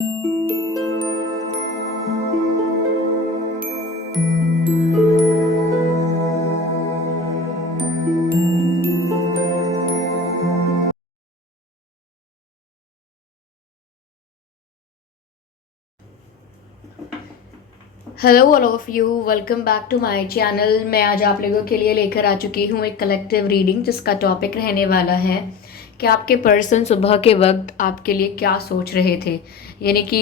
Hello all of you, welcome back to my channel. मैं आज आप लोगों के लिए लेकर आ चुकी हूँ एक कलेक्टिव रीडिंग जिसका टॉपिक रहने वाला है कि आपके पर्सन सुबह के वक्त आपके लिए क्या सोच रहे थे। यानी कि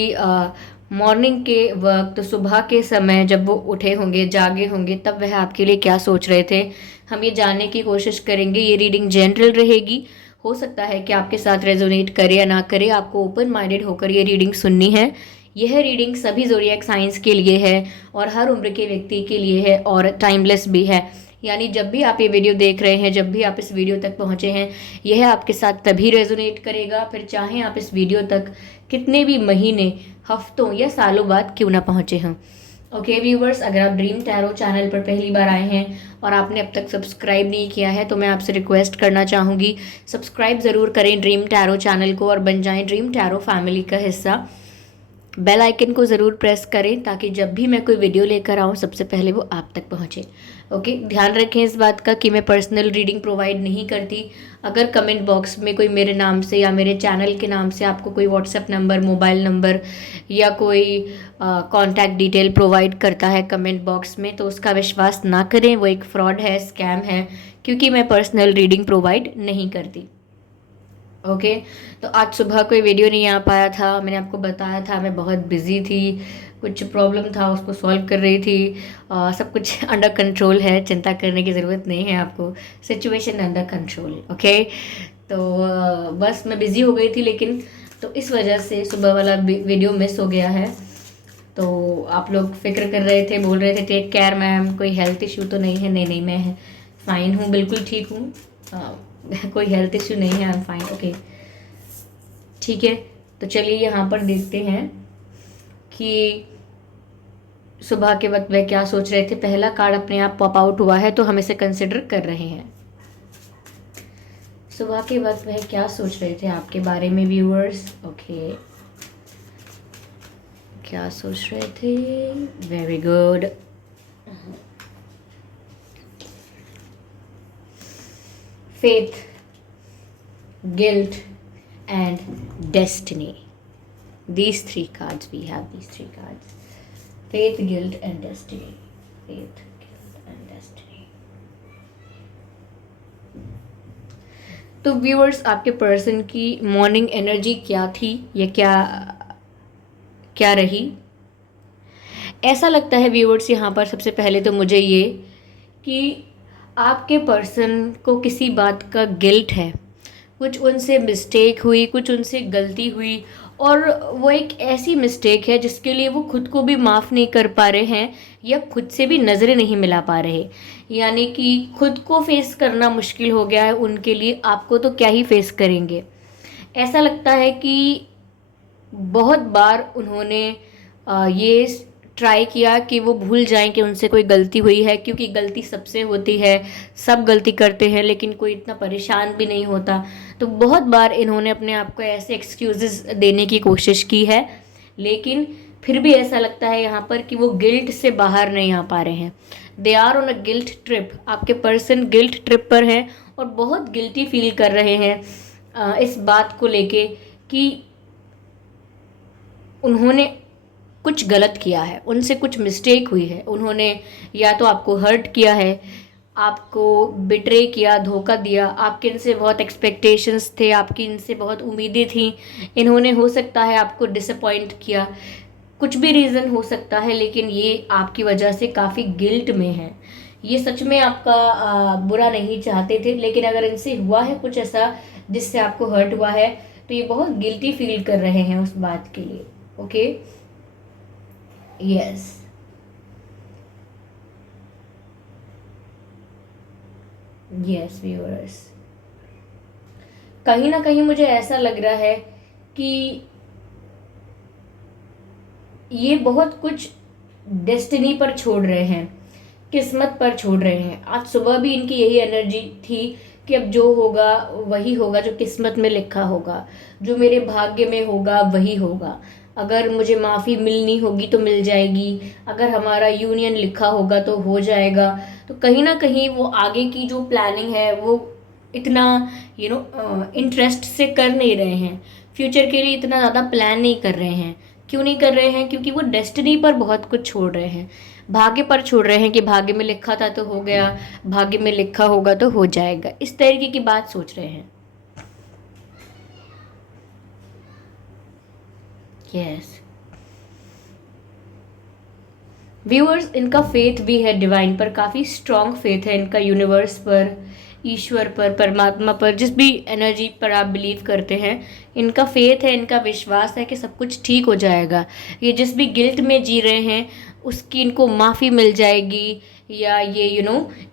मॉर्निंग के वक्त, सुबह के समय जब वो उठे होंगे, जागे होंगे, तब वह आपके लिए क्या सोच रहे थे, हम ये जानने की कोशिश करेंगे। ये रीडिंग जनरल रहेगी। हो सकता है कि आपके साथ रेजोनेट करे या ना करे, आपको ओपन माइंडेड होकर ये रीडिंग सुननी है। यह रीडिंग सभी ज़ोडिएक साइंस के लिए है और हर उम्र के व्यक्ति के लिए है और टाइमलेस भी है। यानी जब भी आप ये वीडियो देख रहे हैं, जब भी आप इस वीडियो तक पहुंचे हैं, यह आपके साथ तभी रेजोनेट करेगा, फिर चाहे आप इस वीडियो तक कितने भी महीने, हफ्तों या सालों बाद क्यों ना पहुंचे हों। ओके व्यूवर्स, अगर आप ड्रीम टैरो चैनल पर पहली बार आए हैं और आपने अब तक सब्सक्राइब नहीं किया है तो मैं आपसे रिक्वेस्ट करना चाहूँगी, सब्सक्राइब ज़रूर करें ड्रीम टैरो चैनल को और बन जाएं ड्रीम टैरो फैमिली का हिस्सा। बेल आइकन को ज़रूर प्रेस करें ताकि जब भी मैं कोई वीडियो लेकर आऊँ सबसे पहले वो आप तक पहुँचे। ओके, ध्यान रखें इस बात का कि मैं पर्सनल रीडिंग प्रोवाइड नहीं करती। अगर कमेंट बॉक्स में कोई मेरे नाम से या मेरे चैनल के नाम से आपको कोई व्हाट्सएप नंबर, मोबाइल नंबर या कोई कॉन्टैक्ट डिटेल प्रोवाइड करता है कमेंट बॉक्स में, तो उसका विश्वास ना करें। वो एक फ्रॉड है, स्कैम है, क्योंकि मैं पर्सनल रीडिंग प्रोवाइड नहीं करती। ओके, तो आज सुबह कोई वीडियो नहीं आ पाया था। मैंने आपको बताया था मैं बहुत बिजी थी, कुछ प्रॉब्लम था उसको सॉल्व कर रही थी। सब कुछ अंडर कंट्रोल है, चिंता करने की ज़रूरत नहीं है आपको। Situation under control. ओके, तो बस मैं बिज़ी हो गई थी, लेकिन तो इस वजह से सुबह वाला वीडियो मिस हो गया है। तो आप लोग फिक्र कर रहे थे, बोल रहे थे टेक केयर मैम, कोई हेल्थ इशू तो नहीं है। नहीं नहीं, मैं फ़ाइन हूँ, बिल्कुल ठीक हूँ। कोई हेल्थ इशू नहीं है, आई एम फाइन। ओके, ठीक है। तो चलिए यहाँ पर देखते हैं कि सुबह के वक्त वह क्या सोच रहे थे। पहला कार्ड अपने आप पॉप आउट हुआ है तो हम इसे कंसिडर कर रहे हैं। सुबह के वक्त वह क्या सोच रहे थे आपके बारे में व्यूअर्स। ओके, क्या सोच रहे थे। Very good. Faith, guilt and destiny. These three cards, we have these three cards: faith, guilt and destiny. Faith, guilt and destiny. तो व्यूअर्स, आपके पर्सन की मॉर्निंग एनर्जी क्या थी या क्या क्या रही। ऐसा लगता है व्यूअर्स यहाँ पर सबसे पहले तो मुझे ये कि आपके पर्सन को किसी बात का गिल्ट है। कुछ उनसे मिस्टेक हुई, कुछ उनसे गलती हुई, और वो एक ऐसी मिस्टेक है जिसके लिए वो खुद को भी माफ़ नहीं कर पा रहे हैं या खुद से भी नज़रें नहीं मिला पा रहे। यानी कि खुद को फेस करना मुश्किल हो गया है उनके लिए, आपको तो क्या ही फेस करेंगे। ऐसा लगता है कि बहुत बार उन्होंने ये ट्राई किया कि वो भूल जाएं कि उनसे कोई गलती हुई है, क्योंकि गलती सबसे होती है, सब गलती करते हैं, लेकिन कोई इतना परेशान भी नहीं होता। तो बहुत बार इन्होंने अपने आप को ऐसे एक्सक्यूजेस देने की कोशिश की है, लेकिन फिर भी ऐसा लगता है यहाँ पर कि वो गिल्ट से बाहर नहीं आ पा रहे हैं। They are on a guilt trip. आपके पर्सन गिल्ट ट्रिप पर हैं और बहुत गिल्टी फील कर रहे हैं इस बात को लेके कि उन्होंने कुछ गलत किया है, उनसे कुछ मिस्टेक हुई है। उन्होंने या तो आपको हर्ट किया है, आपको बिट्रे किया, धोखा दिया। आपके इनसे बहुत एक्सपेक्टेशंस थे, आपकी इनसे बहुत उम्मीदें थी। इन्होंने हो सकता है आपको डिसअपॉइंट किया, कुछ भी रीज़न हो सकता है, लेकिन ये आपकी वजह से काफ़ी गिल्ट में है। ये सच में आपका बुरा नहीं चाहते थे, लेकिन अगर इनसे हुआ है कुछ ऐसा जिससे आपको हर्ट हुआ है तो ये बहुत गिल्टी फील कर रहे हैं उस बात के लिए। ओके, यस, यस व्यूअर्स, कहीं ना कहीं मुझे ऐसा लग रहा है कि ये बहुत कुछ डेस्टिनी पर छोड़ रहे हैं, किस्मत पर छोड़ रहे हैं। आज सुबह भी इनकी यही एनर्जी थी कि अब जो होगा वही होगा, जो किस्मत में लिखा होगा, जो मेरे भाग्य में होगा वही होगा। अगर मुझे माफ़ी मिलनी होगी तो मिल जाएगी, अगर हमारा यूनियन लिखा होगा तो हो जाएगा। तो कहीं ना कहीं वो आगे की जो प्लानिंग है वो इतना इंटरेस्ट से कर नहीं रहे हैं, फ्यूचर के लिए इतना ज़्यादा प्लान नहीं कर रहे हैं। क्यों नहीं कर रहे हैं? क्योंकि वो डेस्टिनी पर बहुत कुछ छोड़ रहे हैं, भाग्य पर छोड़ रहे हैं कि भाग्य में लिखा था तो हो गया, भाग्य में लिखा होगा तो हो जाएगा, इस तरीके की बात सोच रहे हैं। यस व्यूअर्स, इनका फेथ भी है डिवाइन पर, काफ़ी स्ट्रॉन्ग फेथ है इनका यूनिवर्स पर, ईश्वर पर, परमात्मा पर, जिस भी एनर्जी पर आप बिलीव करते हैं, इनका फेथ है, इनका विश्वास है कि सब कुछ ठीक हो जाएगा। ये जिस भी गिल्ट में जी रहे हैं उसकी इनको माफ़ी मिल जाएगी, या ये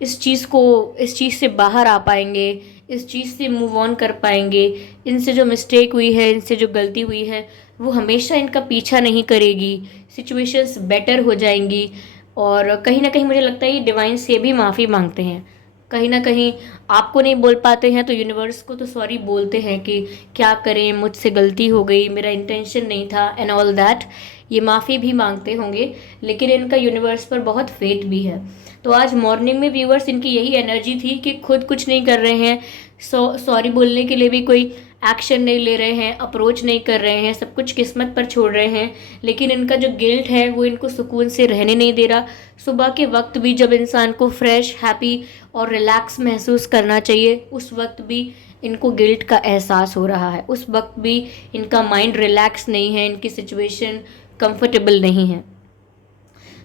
इस चीज़ से बाहर आ पाएंगे, इस चीज़ से मूव ऑन कर पाएंगे। इनसे जो मिस्टेक हुई है, इनसे जो गलती हुई है, वो हमेशा इनका पीछा नहीं करेगी, सिचुएशंस बेटर हो जाएंगी। और कहीं ना कहीं मुझे लगता है ये डिवाइन से भी माफ़ी मांगते हैं। कहीं ना कहीं आपको नहीं बोल पाते हैं तो यूनिवर्स को तो सॉरी बोलते हैं कि क्या करें, मुझसे गलती हो गई, मेरा इंटेंशन नहीं था एंड ऑल दैट। ये माफ़ी भी मांगते होंगे, लेकिन इनका यूनिवर्स पर बहुत फेथ भी है। तो आज मॉर्निंग में व्यूअर्स इनकी यही एनर्जी थी कि खुद कुछ नहीं कर रहे हैं, सॉरी बोलने के लिए भी कोई एक्शन नहीं ले रहे हैं, अप्रोच नहीं कर रहे हैं, सब कुछ किस्मत पर छोड़ रहे हैं। लेकिन इनका जो गिल्ट है वो इनको सुकून से रहने नहीं दे रहा। सुबह के वक्त भी जब इंसान को फ्रेश, हैप्पी और रिलैक्स महसूस करना चाहिए, उस वक्त भी इनको गिल्ट का एहसास हो रहा है, उस वक्त भी इनका माइंड रिलैक्स नहीं है, इनकी सिचुएशन कंफर्टेबल नहीं है।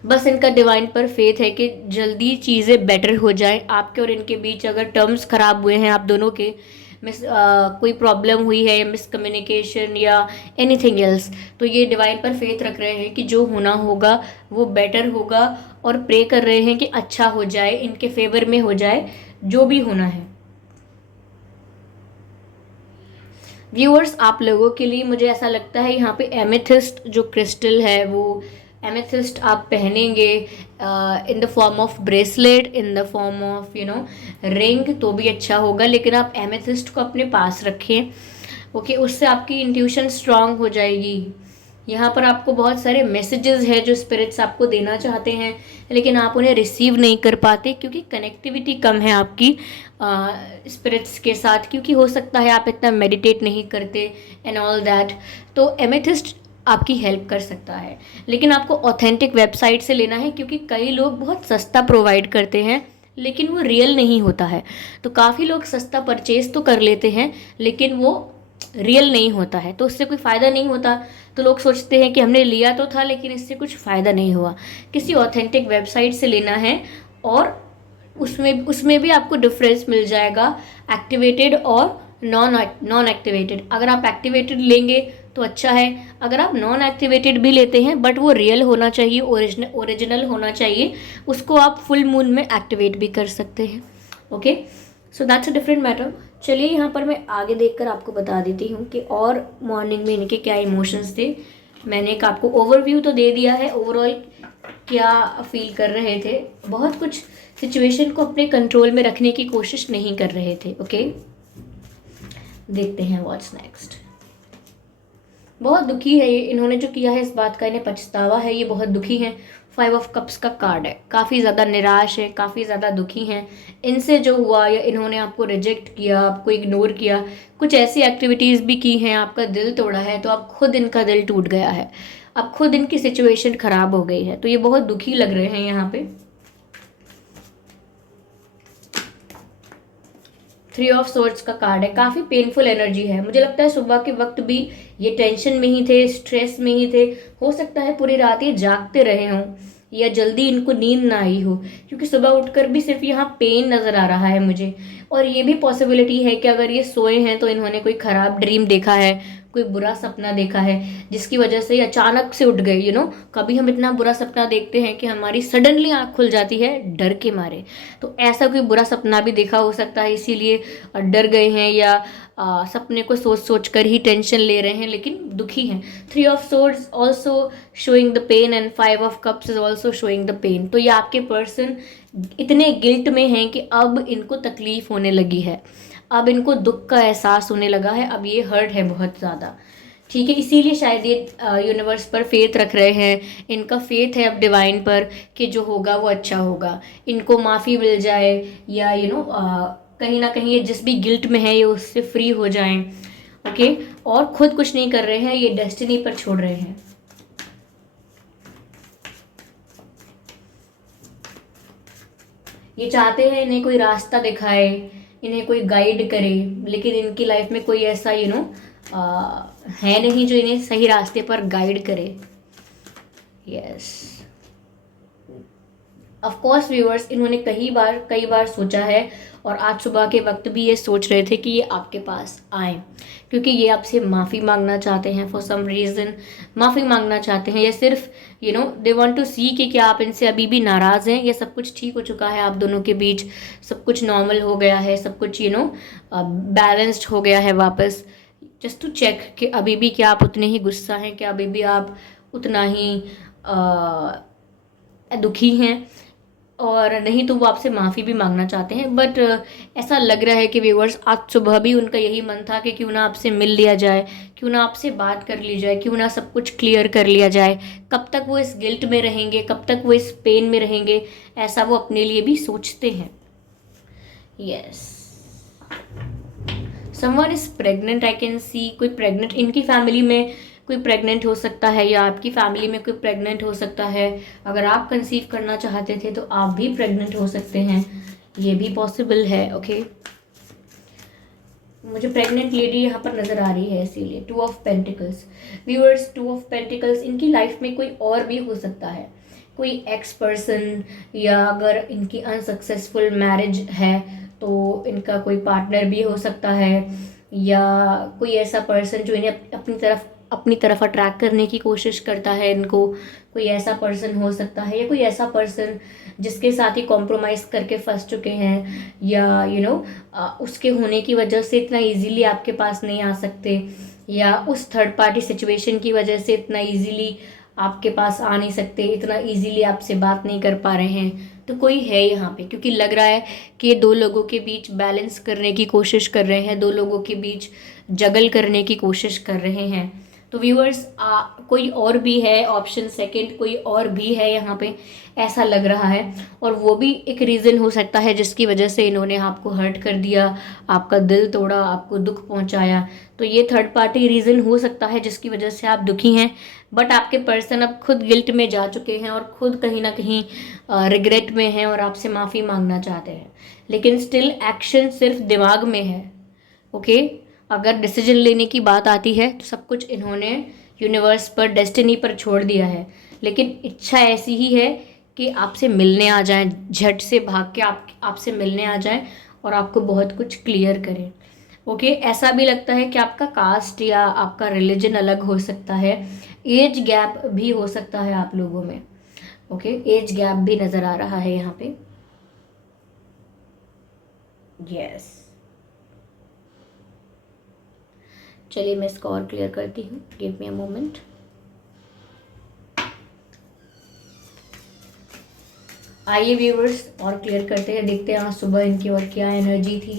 बस इनका डिवाइन पर फेथ है कि जल्दी चीज़ें बेटर हो जाएं। आपके और इनके बीच अगर टर्म्स खराब हुए हैं, आप दोनों के कोई प्रॉब्लम हुई है, मिसकम्युनिकेशन या एनीथिंग एल्स, तो ये डिवाइन पर फेथ रख रहे हैं कि जो होना होगा वो बेटर होगा, और प्रे कर रहे हैं कि अच्छा हो जाए, इनके फेवर में हो जाए जो भी होना है। व्यूअर्स, आप लोगों के लिए मुझे ऐसा लगता है यहाँ पे एमेथिस्ट जो क्रिस्टल है, वो एमेथिस्ट आप पहनेंगे in the form of bracelet, in the form of ring, तो भी अच्छा होगा। लेकिन आप एमेथिस्ट को अपने पास रखें, ओके, उससे आपकी इंट्यूशन स्ट्रांग हो जाएगी। यहाँ पर आपको बहुत सारे मैसेजेस हैं जो स्पिरिट्स आपको देना चाहते हैं, लेकिन आप उन्हें रिसीव नहीं कर पाते क्योंकि कनेक्टिविटी कम है आपकी स्पिरिट्स के साथ, क्योंकि हो सकता है आप इतना मेडिटेट नहीं करते एंड ऑल दैट। तो एमेथिस्ट आपकी हेल्प कर सकता है, लेकिन आपको ऑथेंटिक वेबसाइट से लेना है, क्योंकि कई लोग बहुत सस्ता प्रोवाइड करते हैं लेकिन वो रियल नहीं होता है। तो काफ़ी लोग सस्ता परचेज तो कर लेते हैं लेकिन वो रियल नहीं होता है, तो उससे कोई फ़ायदा नहीं होता। तो लोग सोचते हैं कि हमने लिया तो था लेकिन इससे कुछ फ़ायदा नहीं हुआ। किसी ऑथेंटिक वेबसाइट से लेना है, और उसमें भी आपको डिफरेंस मिल जाएगा एक्टिवेटेड और नॉन एक्टिवेटेड। अगर आप एक्टिवेटेड लेंगे तो अच्छा है, अगर आप नॉन एक्टिवेटेड भी लेते हैं बट वो रियल होना चाहिए, ओरिजिनल होना चाहिए, उसको आप फुल मून में एक्टिवेट भी कर सकते हैं। Okay, so that's a different matter. चलिए यहाँ पर मैं आगे देखकर आपको बता देती हूँ कि और मॉर्निंग में इनके क्या इमोशंस थे। मैंने एक आपको ओवरव्यू तो दे दिया है, ओवरऑल क्या फील कर रहे थे, बहुत कुछ सिचुएशन को अपने कंट्रोल में रखने की कोशिश नहीं कर रहे थे। ओके, देखते हैं व्हाट्स नेक्स्ट। बहुत दुखी है ये, इन्होंने जो किया है इस बात का इन्हें पछतावा है, ये बहुत दुखी हैं। 5 ऑफ कप्स का कार्ड है, काफ़ी ज़्यादा निराश है, काफ़ी ज़्यादा दुखी हैं इनसे जो हुआ, या इन्होंने आपको रिजेक्ट किया, आपको इग्नोर किया, कुछ ऐसी एक्टिविटीज़ भी की हैं, आपका दिल तोड़ा है, तो अब खुद इनका दिल टूट गया है, अब खुद इनकी सिचुएशन ख़राब हो गई है, तो ये बहुत दुखी लग रहे हैं यहाँ पे। 3 ऑफ सोर्ड्स का कार्ड है, काफ़ी पेनफुल एनर्जी है। मुझे लगता है सुबह के वक्त भी ये टेंशन में ही थे, स्ट्रेस में ही थे, हो सकता है पूरी रात ये जागते रहे हों या जल्दी इनको नींद ना आई हो, क्योंकि सुबह उठकर भी सिर्फ यहाँ पेन नज़र आ रहा है मुझे। और ये भी पॉसिबिलिटी है कि अगर ये सोए हैं तो इन्होंने कोई ख़राब ड्रीम देखा है, कोई बुरा सपना देखा है, जिसकी वजह से अचानक से उठ गए। कभी हम इतना बुरा सपना देखते हैं कि हमारी सडनली आँख खुल जाती है डर के मारे, तो ऐसा कोई बुरा सपना भी देखा हो सकता है, इसीलिए डर गए हैं, या सपने को सोच सोच कर ही टेंशन ले रहे हैं, लेकिन दुखी हैं। 3 of swords also showing the pain and 5 of cups is also showing the pain. तो ये आपके पर्सन इतने गिल्ट में हैं कि अब इनको तकलीफ होने लगी है, अब इनको दुख का एहसास होने लगा है, अब ये हर्ट है बहुत ज़्यादा। ठीक है, इसीलिए शायद ये यूनिवर्स पर फेथ रख रहे हैं। इनका फेथ है अब डिवाइन पर कि जो होगा वो अच्छा होगा, इनको माफ़ी मिल जाए, या कहीं ना कहीं ये जिस भी गिल्ट में है ये उससे फ्री हो जाएं। ओके, और खुद कुछ नहीं कर रहे हैं, ये डेस्टिनी पर छोड़ रहे हैं। ये चाहते हैं इन्हें कोई रास्ता दिखाए, इन्हें कोई गाइड करे, लेकिन इनकी लाइफ में कोई ऐसा है नहीं जो इन्हें सही रास्ते पर गाइड करे। यस, ऑफ कोर्स व्यूअर्स, इन्होंने कई बार सोचा है, और आज सुबह के वक्त भी ये सोच रहे थे कि ये आपके पास आए, क्योंकि ये आपसे माफ़ी मांगना चाहते हैं। फॉर सम रीज़न माफ़ी मांगना चाहते हैं, या सिर्फ दे वांट टू सी कि क्या आप इनसे अभी भी नाराज़ हैं, या सब कुछ ठीक हो चुका है आप दोनों के बीच, सब कुछ नॉर्मल हो गया है, सब कुछ बैलेंस्ड हो गया है वापस। जस्ट टू चेक कि अभी भी क्या आप उतने ही गुस्सा हैं, क्या अभी भी आप उतना ही दुखी हैं, और नहीं तो वो आपसे माफ़ी भी मांगना चाहते हैं। बट ऐसा लग रहा है कि व्यूअर्स आज सुबह भी उनका यही मन था कि क्यों ना आपसे मिल लिया जाए, क्यों ना आपसे बात कर ली जाए, क्यों ना सब कुछ क्लियर कर लिया जाए। कब तक वो इस गिल्ट में रहेंगे, कब तक वो इस पेन में रहेंगे, ऐसा वो अपने लिए भी सोचते हैं। Yes, someone is pregnant, I can see. कोई प्रेग्नेंट इनकी फैमिली में कोई प्रेग्नेंट हो सकता है, या आपकी फैमिली में कोई प्रेग्नेंट हो सकता है। अगर आप कंसीव करना चाहते थे तो आप भी प्रेग्नेंट हो सकते हैं, ये भी पॉसिबल है। ओके, मुझे प्रेग्नेंट लेडी यहाँ पर नज़र आ रही है, इसीलिए 2 of pentacles. Viewers, 2 of pentacles, इनकी लाइफ में कोई और भी हो सकता है, कोई एक्स पर्सन, या अगर इनकी अनसक्सेसफुल मैरिज है तो इनका कोई पार्टनर भी हो सकता है, या कोई ऐसा पर्सन जो इन्हें अपनी तरफ अट्रैक्ट करने की कोशिश करता है इनको। कोई ऐसा पर्सन हो सकता है, या कोई ऐसा पर्सन जिसके साथ ही कॉम्प्रोमाइज़ करके फंस चुके हैं, या उसके होने की वजह से इतना इजीली आपके पास नहीं आ सकते, या उस थर्ड पार्टी सिचुएशन की वजह से इतना इजीली आपके पास आ नहीं सकते, इतना इजीली आपसे बात नहीं कर पा रहे हैं। तो कोई है यहाँ पे, क्योंकि लग रहा है कि ये 2 लोगों के बीच बैलेंस करने की कोशिश कर रहे हैं, 2 लोगों के बीच जगल करने की कोशिश कर रहे हैं। तो व्यूअर्स, कोई और भी है, ऑप्शन सेकंड, कोई और भी है यहाँ पे, ऐसा लग रहा है। और वो भी एक रीज़न हो सकता है जिसकी वजह से इन्होंने आपको हर्ट कर दिया, आपका दिल तोड़ा, आपको दुख पहुंचाया। तो ये थर्ड पार्टी रीज़न हो सकता है जिसकी वजह से आप दुखी हैं। बट आपके पर्सन अब खुद गिल्ट में जा चुके हैं, और खुद कहीं ना कहीं रिग्रेट में हैं, और आपसे माफ़ी मांगना चाहते हैं, लेकिन स्टिल एक्शन सिर्फ दिमाग में है। ओके, अगर डिसीजन लेने की बात आती है तो सब कुछ इन्होंने यूनिवर्स पर, डेस्टिनी पर छोड़ दिया है। लेकिन इच्छा ऐसी ही है कि आपसे मिलने आ जाएं, झट से भाग के आपसे मिलने आ जाएं, और आपको बहुत कुछ क्लियर करें। ओके, ऐसा भी लगता है कि आपका कास्ट या आपका रिलीजन अलग हो सकता है, एज गैप भी हो सकता है आप लोगों में। ओके, एज गैप भी नज़र आ रहा है यहाँ पे। यस, चलिए मैं इसको और क्लियर करती हूँ, गिव मी अ मोमेंट। आइए व्यूअर्स, और क्लियर करते हैं, देखते हैं आज सुबह इनकी और क्या एनर्जी थी।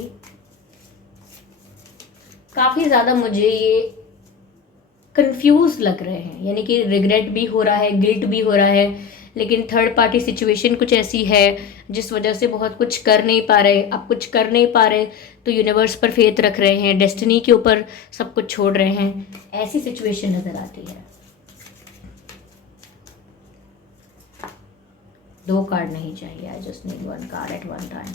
काफ़ी ज़्यादा मुझे ये कंफ्यूज लग रहे हैं, यानी कि रिग्रेट भी हो रहा है, गिल्ट भी हो रहा है, लेकिन थर्ड पार्टी सिचुएशन कुछ ऐसी है जिस वजह से बहुत कुछ कर नहीं पा रहे। अब कुछ कर नहीं पा रहे तो यूनिवर्स पर फेथ रख रहे हैं, डेस्टिनी के ऊपर सब कुछ छोड़ रहे हैं, ऐसी सिचुएशन नज़र आती है। 2 कार्ड नहीं चाहिए, I just need 1 card at one time.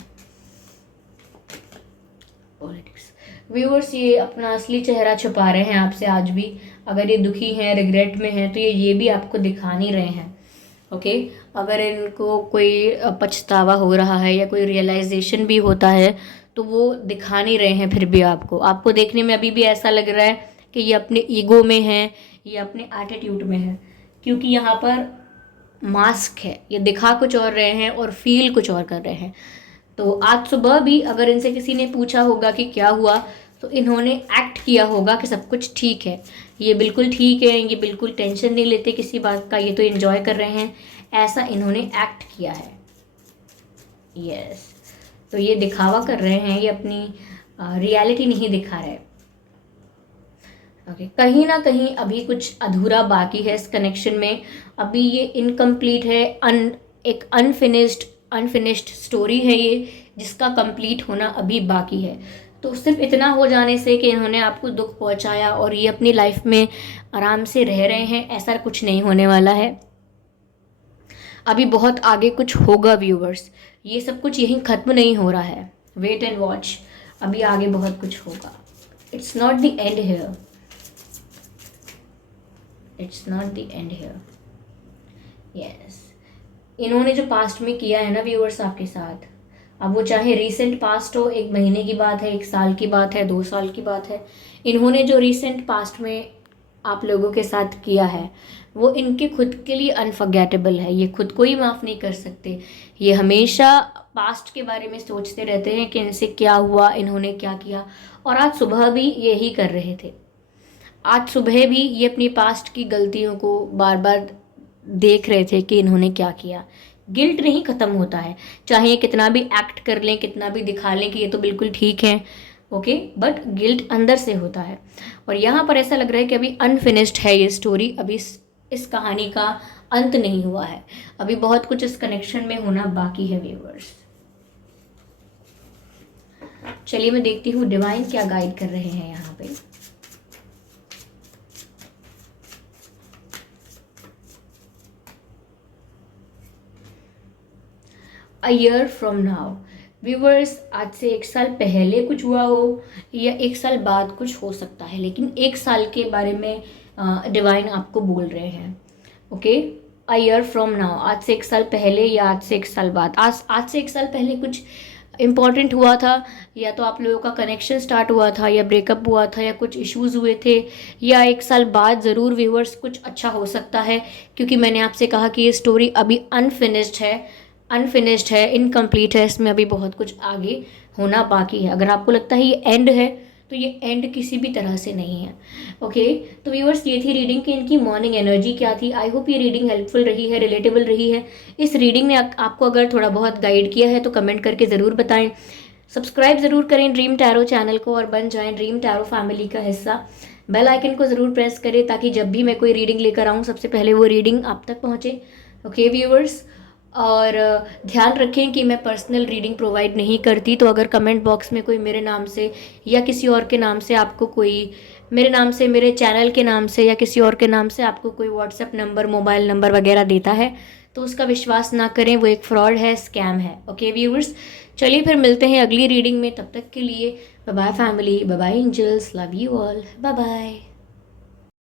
Politics, viewers, ये अपना असली चेहरा छुपा रहे हैं आपसे आज भी। अगर ये दुखी हैं, रिग्रेट में हैं, तो ये भी आपको दिखा नहीं रहे हैं। ओके, अगर इनको कोई पछतावा हो रहा है या कोई रियलाइजेशन भी होता है तो वो दिखा नहीं रहे हैं। फिर भी आपको देखने में अभी भी ऐसा लग रहा है कि ये अपने ईगो में हैं, ये अपने एटीट्यूड में है, क्योंकि यहाँ पर मास्क है, ये दिखा कुछ और रहे हैं और फील कुछ और कर रहे हैं। तो आज सुबह भी अगर इनसे किसी ने पूछा होगा कि क्या हुआ, तो इन्होंने एक्ट किया होगा कि सब कुछ ठीक है, ये बिल्कुल ठीक है, ये बिल्कुल टेंशन नहीं लेते किसी बात का, ये तो एंजॉय कर रहे हैं, ऐसा इन्होंने एक्ट किया है। यस, तो ये दिखावा कर रहे हैं, ये अपनी रियलिटी नहीं दिखा रहे। ओके, कहीं ना कहीं अभी कुछ अधूरा बाकी है इस कनेक्शन में, अभी ये इनकम्प्लीट है, एक अनफिनिश्ड स्टोरी है ये, जिसका कंप्लीट होना अभी बाकी है। तो सिर्फ इतना हो जाने से कि इन्होंने आपको दुख पहुंचाया और ये अपनी लाइफ में आराम से रह रहे हैं, ऐसा कुछ नहीं होने वाला है। अभी बहुत आगे कुछ होगा व्यूवर्स, ये सब कुछ यहीं ख़त्म नहीं हो रहा है, वेट एंड वॉच, अभी आगे बहुत कुछ होगा। It's not the end here, it's not the end here. Yes, इन्होंने जो पास्ट में किया है ना व्यूअर्स आपके साथ, अब वो चाहे रीसेंट पास्ट हो, 1 महीने की बात है, 1 साल की बात है, 2 साल की बात है, इन्होंने जो रीसेंट पास्ट में आप लोगों के साथ किया है वो इनके खुद के लिए अनफॉरगेटेबल है। ये खुद को ही माफ़ नहीं कर सकते। ये हमेशा पास्ट के बारे में सोचते रहते हैं कि इनसे क्या हुआ, इन्होंने क्या किया। और आज सुबह भी यही कर रहे थे। आज सुबह भी ये अपनी पास्ट की गलतियों को बार बार देख रहे थे कि इन्होंने क्या किया। गिल्ट नहीं ख़त्म होता है, चाहे ये कितना भी एक्ट कर लें, कितना भी दिखा लें कि ये तो बिल्कुल ठीक है, ओके, बट गिल्ट अंदर से होता है। और यहाँ पर ऐसा लग रहा है कि अभी अनफिनिश्ड है ये स्टोरी, अभी इस कहानी का अंत नहीं हुआ है, अभी बहुत कुछ इस कनेक्शन में होना बाकी है व्यूअर्स। चलिए मैं देखती हूँ डिवाइन क्या गाइड कर रहे हैं यहाँ पे। A year from now, viewers आज से 1 साल पहले कुछ हुआ हो या 1 साल बाद कुछ हो सकता है, लेकिन 1 साल के बारे में डिवाइन आपको बोल रहे हैं। Okay, a year from now, आज से 1 साल पहले या आज से 1 साल बाद। आज से 1 साल पहले कुछ इम्पॉर्टेंट हुआ था, या तो आप लोगों का कनेक्शन स्टार्ट हुआ था, या ब्रेकअप हुआ था, या कुछ इश्यूज हुए थे, या 1 साल बाद ज़रूर व्यूवर्स कुछ अच्छा हो सकता है, क्योंकि मैंने आपसे कहा कि ये स्टोरी अभी अनफिनिश्ड है, इनकम्प्लीट है, इसमें अभी बहुत कुछ आगे होना बाकी है। अगर आपको लगता है ये एंड है, तो ये एंड किसी भी तरह से नहीं है। ओके, तो व्यूअर्स ये थी रीडिंग कि इनकी मॉर्निंग एनर्जी क्या थी। आई होप ये रीडिंग हेल्पफुल रही है, रिलेटेबल रही है। इस रीडिंग ने आपको अगर थोड़ा बहुत गाइड किया है तो कमेंट करके ज़रूर बताएं। सब्सक्राइब ज़रूर करें ड्रीम टैरो चैनल को और बन जाएं ड्रीम टैरो फैमिली का हिस्सा। बेल आइकन को ज़रूर प्रेस करें ताकि जब भी मैं कोई रीडिंग लेकर आऊँ सबसे पहले वो रीडिंग आप तक पहुँचे। ओके व्यूअर्स, और ध्यान रखें कि मैं पर्सनल रीडिंग प्रोवाइड नहीं करती, तो अगर कमेंट बॉक्स में कोई मेरे नाम से या किसी और के नाम से आपको कोई मेरे नाम से, मेरे चैनल के नाम से या किसी और के नाम से आपको कोई व्हाट्सएप नंबर, मोबाइल नंबर वगैरह देता है तो उसका विश्वास ना करें, वो एक फ्रॉड है, स्कैम है। ओके व्यूअर्स, चलिए फिर मिलते हैं अगली रीडिंग में। तब तक के लिए bye bye family, bye bye angels, love you all, bye bye.